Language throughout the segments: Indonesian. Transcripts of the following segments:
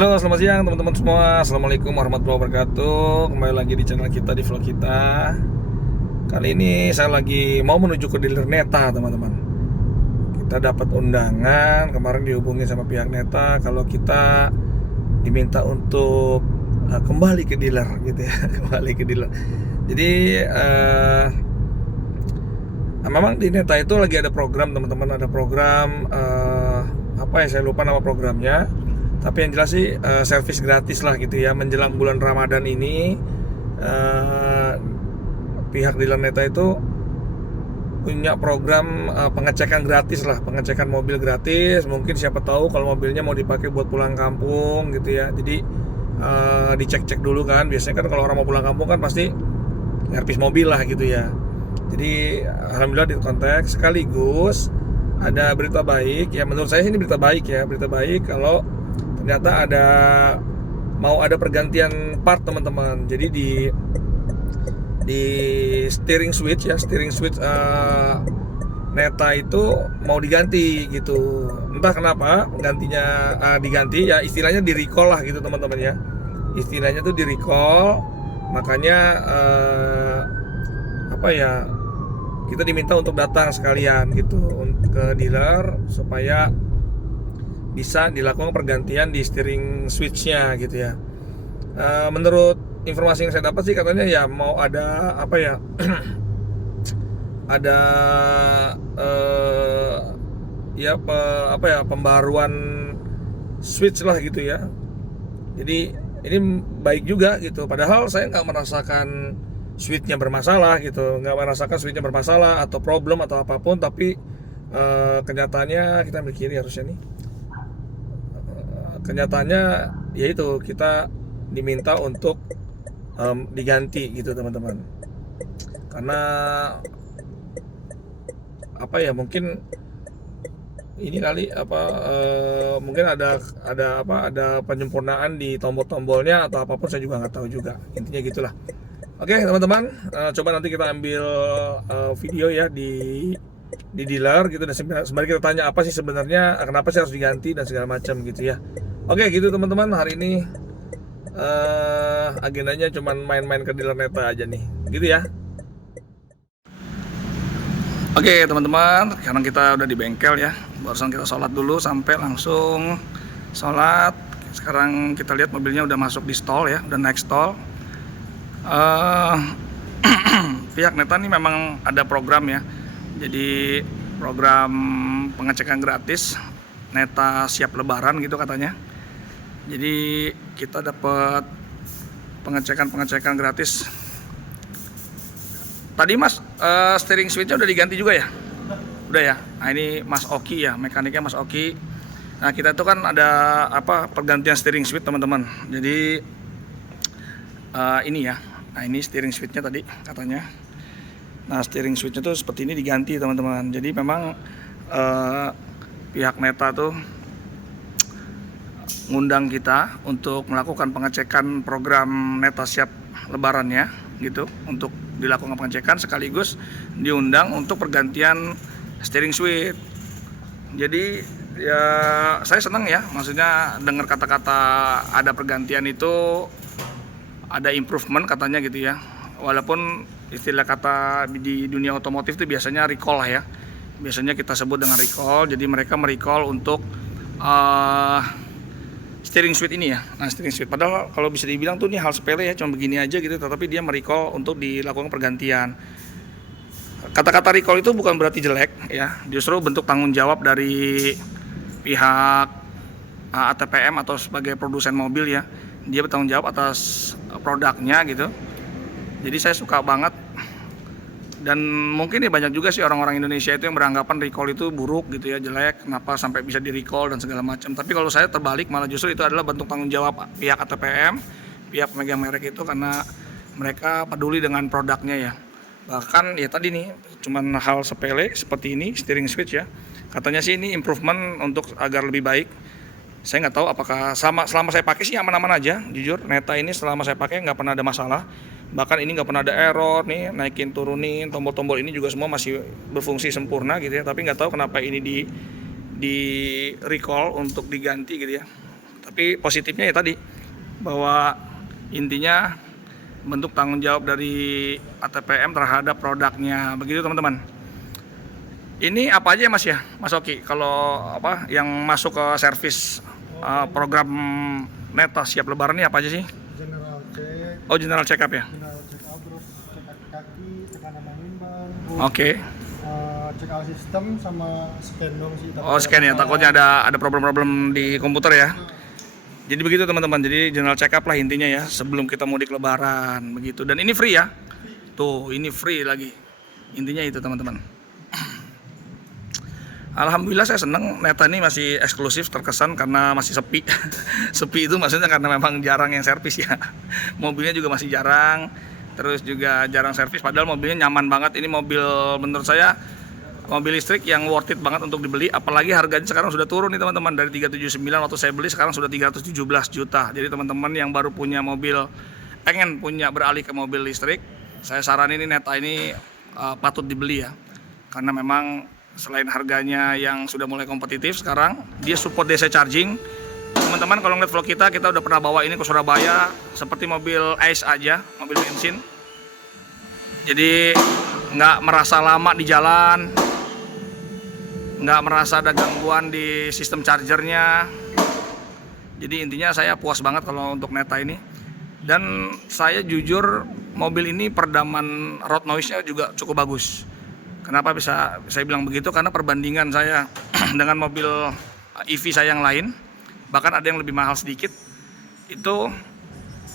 Halo, selamat siang teman-teman semua. Assalamualaikum warahmatullahi wabarakatuh. Kembali lagi di channel kita, di vlog kita. Kali ini saya lagi mau menuju ke dealer Neta, teman-teman. Kita dapat undangan kemarin, dihubungi sama pihak Neta kalau kita diminta untuk kembali ke dealer gitu ya. Kembali ke dealer. Jadi memang di Neta itu lagi ada program, teman-teman. Ada program apa ya, saya lupa nama programnya. Tapi yang jelas sih servis gratis lah gitu ya. Menjelang bulan Ramadan ini pihak dealer Neta itu punya program pengecekan gratis lah, pengecekan mobil gratis. Mungkin siapa tahu kalau mobilnya mau dipakai buat pulang kampung gitu ya. Jadi dicek-cek dulu kan. Biasanya kan kalau orang mau pulang kampung kan pasti servis mobil lah gitu ya. Jadi alhamdulillah dikontak. Sekaligus ada berita baik ya, menurut saya ini berita baik ya. Berita baik kalau ternyata mau ada pergantian part, teman-teman. Jadi di steering switch ya, Neta itu mau diganti gitu. Entah kenapa gantinya diganti ya, istilahnya di recall lah gitu, teman-teman ya. Istilahnya tuh di recall. Makanya apa ya, kita diminta untuk datang sekalian gitu ke dealer supaya bisa dilakukan pergantian di steering switch-nya gitu ya. Menurut informasi yang saya dapat sih katanya ya mau ada apa ya ada pembaruan switch lah gitu ya. Jadi ini baik juga gitu. Padahal saya nggak merasakan switch-nya bermasalah gitu, nggak merasakan switch-nya bermasalah atau problem atau apapun. Tapi kenyataannya kita ambil kiri harusnya nih. Kenyataannya yaitu kita diminta untuk diganti gitu, teman-teman. Karena apa ya, mungkin ini kali mungkin ada penyempurnaan di tombol-tombolnya atau apapun, saya juga nggak tahu juga. Intinya gitulah. Oke, teman-teman, coba nanti kita ambil video ya di dealer gitu, dan sebenarnya kita tanya apa sih sebenarnya, kenapa sih harus diganti dan segala macam gitu ya. Oke gitu, teman-teman. Hari ini agendanya cuman main-main ke dealer Neta aja nih, gitu ya. Oke teman-teman, sekarang kita udah di bengkel ya. Barusan kita sholat dulu, sampai langsung sholat. Sekarang kita lihat mobilnya udah masuk di stall ya, udah naik stall. Pihak Neta nih memang ada program ya. Jadi program pengecekan gratis Neta siap lebaran gitu katanya. Jadi kita dapat pengecekan gratis. Tadi Mas, steering switch-nya udah diganti juga ya? Udah ya. Nah ini Mas Oki ya, mekaniknya Mas Oki. Nah kita itu kan ada pergantian steering switch, teman-teman. Jadi ini ya. Nah ini steering switch-nya tadi katanya. Nah steering switch-nya tuh seperti ini diganti, teman-teman. Jadi memang pihak Neta tuh ngundang kita untuk melakukan pengecekan program Neta siap lebarannya gitu, untuk dilakukan pengecekan sekaligus diundang untuk pergantian steering switch. Jadi ya saya senang ya, maksudnya dengar kata-kata ada pergantian itu ada improvement katanya gitu ya. Walaupun istilah kata di dunia otomotif itu biasanya recall lah ya. Biasanya kita sebut dengan recall. Jadi mereka merecall untuk steering switch ini ya. Nah steering switch, padahal kalau bisa dibilang tuh ini hal sepele ya, cuma begini aja gitu. Tetapi dia merecall untuk dilakukan pergantian. Kata-kata recall itu bukan berarti jelek ya. Justru bentuk tanggung jawab dari pihak ATPM atau sebagai produsen mobil ya. Dia bertanggung jawab atas produknya gitu. Jadi saya suka banget. Dan mungkin ya banyak juga sih orang-orang Indonesia itu yang beranggapan recall itu buruk gitu ya, jelek, kenapa sampai bisa di recall dan segala macam. Tapi kalau saya terbalik, malah justru itu adalah bentuk tanggung jawab pihak ATPM, pihak pemegang merek itu, karena mereka peduli dengan produknya ya. Bahkan ya tadi nih cuman hal sepele seperti ini, steering switch ya, katanya sih ini improvement untuk agar lebih baik. Saya nggak tahu apakah selama saya pakai sih aman-aman aja. Jujur Neta ini selama saya pakai nggak pernah ada masalah. Bahkan ini nggak pernah ada error nih, naikin turunin, tombol-tombol ini juga semua masih berfungsi sempurna gitu ya. Tapi nggak tahu kenapa ini di recall untuk diganti gitu ya. Tapi positifnya ya tadi, bahwa intinya bentuk tanggung jawab dari ATPM terhadap produknya, begitu teman-teman. Ini apa aja ya Mas ya, Mas Oki, kalau apa yang masuk ke servis program Neta siap lebaran ini apa aja sih? General check. Oh, general check up ya. General check up, terus cek kaki, tekanan menimbang. Oke. Cek all system sama scan dong sih. Oh, scan ya, takutnya ada problem-problem di komputer ya. Jadi begitu teman-teman, jadi general check up lah intinya ya, sebelum kita mudik lebaran begitu. Dan ini free ya. Tuh, ini free lagi. Intinya itu teman-teman. Alhamdulillah saya senang Neta ini masih eksklusif, terkesan karena masih sepi. Sepi itu maksudnya karena memang jarang yang servis ya. Mobilnya juga masih jarang, terus juga jarang servis, padahal mobilnya nyaman banget. Ini mobil menurut saya mobil listrik yang worth it banget untuk dibeli, apalagi harganya sekarang sudah turun nih teman-teman, dari 379 waktu saya beli sekarang sudah 317 juta. Jadi teman-teman yang baru punya mobil, pengen punya beralih ke mobil listrik, saya saranin ini Neta ini patut dibeli ya, karena memang selain harganya yang sudah mulai kompetitif, sekarang dia support DC charging. Teman-teman kalau ngeliat vlog kita udah pernah bawa ini ke Surabaya seperti mobil Ace aja, mobil bensin. Jadi nggak merasa lama di jalan, nggak merasa ada gangguan di sistem chargernya. Jadi intinya saya puas banget kalau untuk Neta ini. Dan saya jujur mobil ini peredaman road noise-nya juga cukup bagus. Kenapa bisa saya bilang begitu? Karena perbandingan saya dengan mobil EV saya yang lain, bahkan ada yang lebih mahal sedikit, itu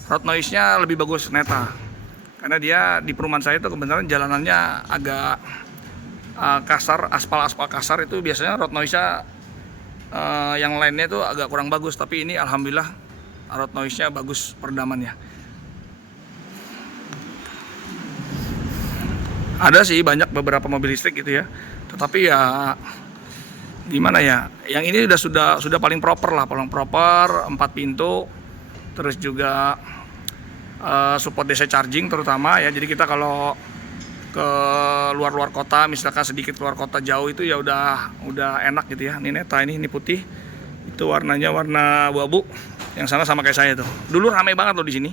road noise-nya lebih bagus Neta. Karena dia di perumahan saya itu kebenaran jalanannya agak kasar, aspal kasar, itu biasanya road noise-nya yang lainnya itu agak kurang bagus, tapi ini alhamdulillah road noise-nya bagus peredamannya. Ada sih banyak beberapa mobil listrik gitu ya, tetapi ya gimana ya, yang ini sudah paling proper lah, paling proper, 4 pintu, terus juga support DC charging terutama ya. Jadi kita kalau ke luar kota, misalkan sedikit keluar kota jauh, itu ya udah enak gitu ya. Ini Neta ini putih, itu warnanya warna abu-abu, yang sama kayak saya tuh. Dulu ramai banget loh di sini.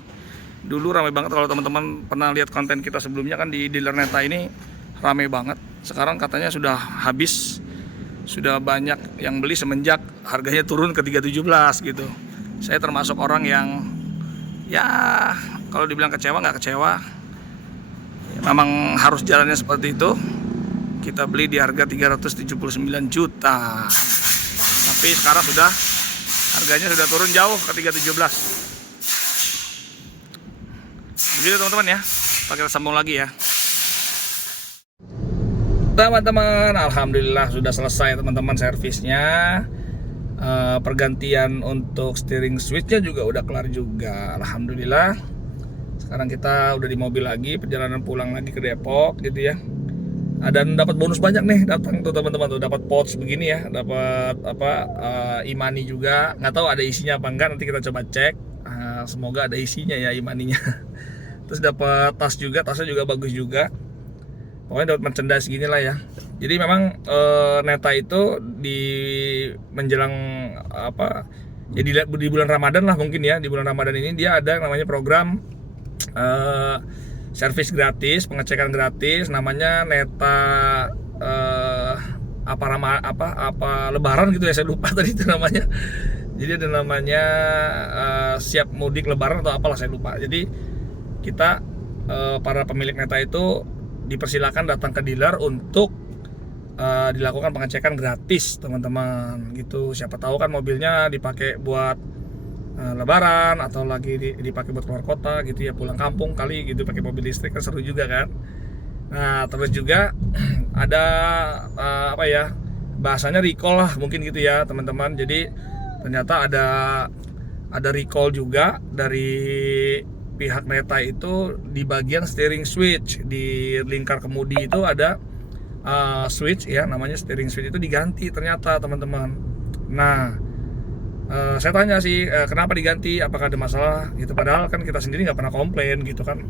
Dulu ramai banget, kalau teman-teman pernah lihat konten kita sebelumnya kan di dealer Neta ini ramai banget. Sekarang katanya sudah habis, sudah banyak yang beli semenjak harganya turun ke 317 gitu. Saya termasuk orang yang ya kalau dibilang kecewa nggak kecewa. Memang harus jalannya seperti itu. Kita beli di harga 379 juta. Tapi sekarang harganya sudah turun jauh ke 317. Begitu teman-teman ya. Kita sambung lagi ya. Teman-teman, alhamdulillah sudah selesai teman-teman servisnya. Pergantian untuk steering switchnya juga udah kelar juga, alhamdulillah. Sekarang kita udah di mobil lagi, perjalanan pulang lagi ke Depok gitu ya. Dan dapat bonus banyak nih datang tuh teman-teman, tuh dapat pouch begini ya, dapat e-money juga. Nggak tahu ada isinya apa enggak, nanti kita coba cek. Semoga ada isinya ya e-money-nya. Terus dapat tas juga, tasnya juga bagus juga. Pokoknya dapat merchandise gini lah ya. Jadi memang Neta itu di menjelang ya di bulan Ramadan lah mungkin ya. Di bulan Ramadan ini dia ada namanya program servis gratis, pengecekan gratis, namanya Neta Lebaran gitu ya, saya lupa tadi itu namanya. Jadi ada namanya siap mudik Lebaran atau apalah, saya lupa. Jadi kita para pemilik Neta itu dipersilakan datang ke dealer untuk dilakukan pengecekan gratis teman-teman gitu. Siapa tahu kan mobilnya dipakai buat Lebaran atau lagi dipakai buat keluar kota gitu ya, pulang kampung kali gitu pakai mobil listrik, kan seru juga kan. Nah terus juga ada bahasanya recall lah mungkin gitu ya teman-teman. Jadi ternyata ada recall juga dari pihak Neta itu di bagian steering switch, di lingkar kemudi itu ada switch ya, namanya steering switch itu diganti ternyata teman-teman. Nah saya tanya sih kenapa diganti, apakah ada masalah gitu, padahal kan kita sendiri nggak pernah komplain gitu kan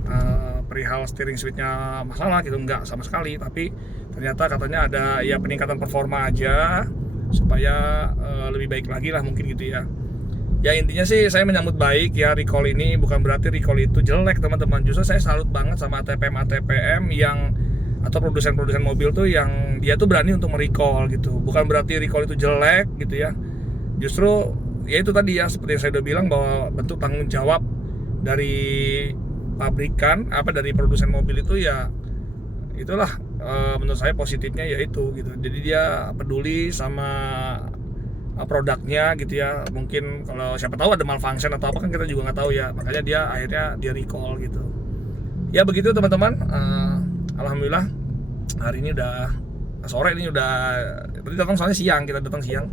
perihal steering switchnya masalah gitu, nggak sama sekali. Tapi ternyata katanya ada ya peningkatan performa aja supaya lebih baik lagi lah mungkin gitu ya. Ya intinya sih saya menyambut baik ya recall ini, bukan berarti recall itu jelek teman-teman. Justru saya salut banget sama ATPM yang atau produsen-produsen mobil tuh yang dia tuh berani untuk merecall gitu. Bukan berarti recall itu jelek gitu ya. Justru ya itu tadi ya seperti yang saya udah bilang bahwa bentuk tanggung jawab dari pabrikan dari produsen mobil itu ya itulah menurut saya positifnya yaitu gitu. Jadi dia peduli sama produknya gitu ya. Mungkin kalau siapa tahu ada malfunction atau apa kan kita juga nggak tahu ya, makanya dia akhirnya dia recall gitu ya. Begitu teman-teman. Alhamdulillah hari ini udah sore, ini udah tadi datang soalnya siang, kita datang siang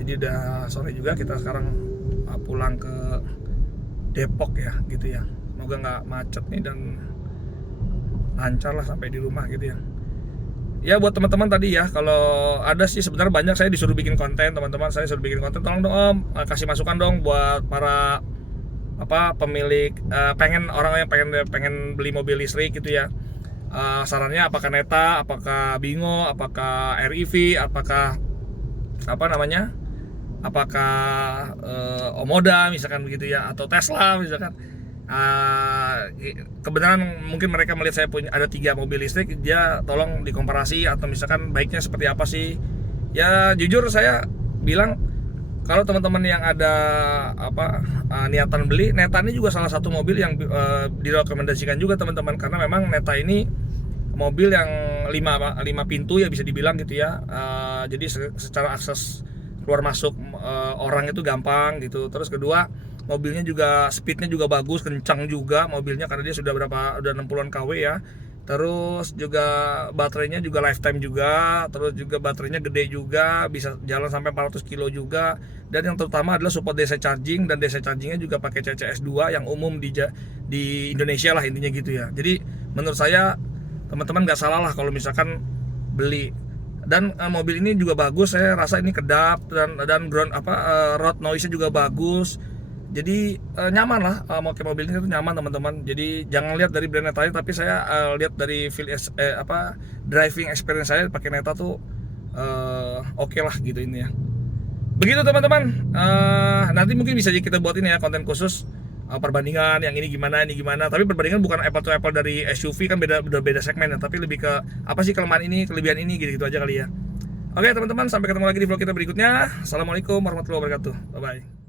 jadi udah sore juga. Kita sekarang pulang ke Depok ya gitu ya. Semoga nggak macet nih dan lancar lah sampai di rumah gitu ya. Ya buat teman-teman tadi ya, kalau ada sih sebenarnya banyak saya disuruh bikin konten, teman-teman saya disuruh bikin konten, tolong dong Om, kasih masukan dong buat para pemilik orang yang pengen beli mobil listrik gitu ya. Sarannya apakah Neta, apakah Bingo, apakah REV, apakah apakah Omoda misalkan begitu ya, atau Tesla misalkan. Kebenaran mungkin mereka melihat saya punya ada 3 mobil listrik, dia tolong dikomparasi atau misalkan baiknya seperti apa sih ya. Jujur saya bilang kalau teman-teman yang ada niatan beli, Neta ini juga salah satu mobil yang direkomendasikan juga teman-teman, karena memang Neta ini mobil yang 5 pintu ya bisa dibilang gitu ya. Jadi secara akses keluar masuk orang itu gampang gitu. Terus kedua, mobilnya juga speednya juga bagus, kencang juga mobilnya karena dia sudah 60-an kW ya. Terus juga baterainya juga lifetime juga. Terus juga baterainya gede juga, bisa jalan sampai 400 kilo juga. Dan yang terutama adalah support DC charging, dan DC chargingnya juga pakai CCS 2 yang umum di Indonesia lah intinya gitu ya. Jadi menurut saya teman-teman nggak salah lah kalau misalkan beli. Dan mobil ini juga bagus, saya rasa ini kedap dan road noise-nya juga bagus. Jadi nyaman lah mau ke mobil ini itu nyaman teman-teman. Jadi jangan lihat dari brand Neta, tapi saya lihat dari driving experience saya pakai Neta tuh oke lah gitu ini ya. Begitu teman-teman. Nanti mungkin bisa kita buat ini ya konten khusus perbandingan yang ini gimana. Tapi perbandingan bukan apple to apple dari SUV kan beda segmen ya, tapi lebih ke apa sih kelemahan ini, kelebihan ini gitu aja kali ya. Oke teman-teman, sampai ketemu lagi di vlog kita berikutnya. Assalamualaikum warahmatullahi wabarakatuh. Bye bye.